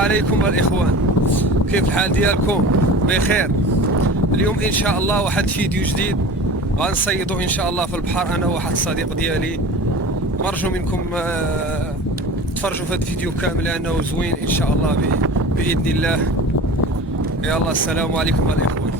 عليكم الإخوان، كيف الحال ديالكم؟ بخير. اليوم إن شاء الله واحد فيديو جديد غنصيدو إن شاء الله في البحر أنا وواحد الصديق ديالي. نرجو منكم تفرجوا في هذا الفيديو كامل لأنه زوين إن شاء الله بإذن الله. يلا السلام عليكم الإخوان.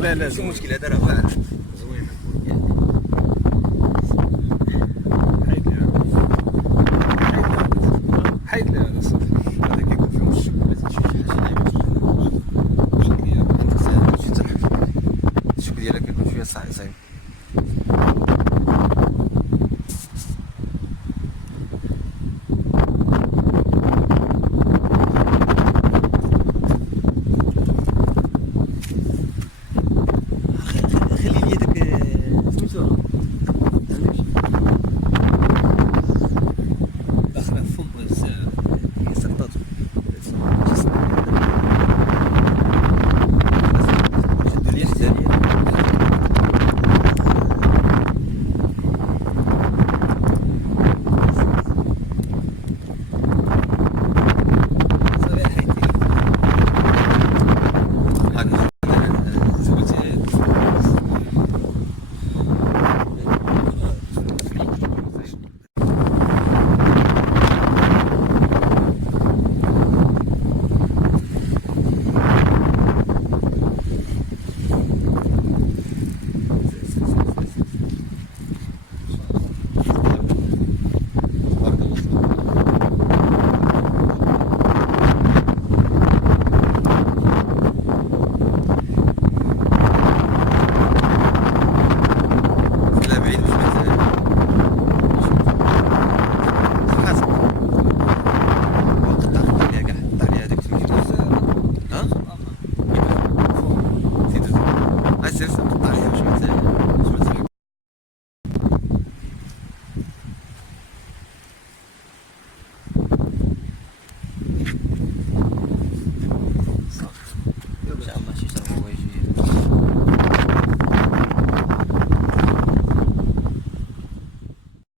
لا ماشي مشكل، هذا راه واعر.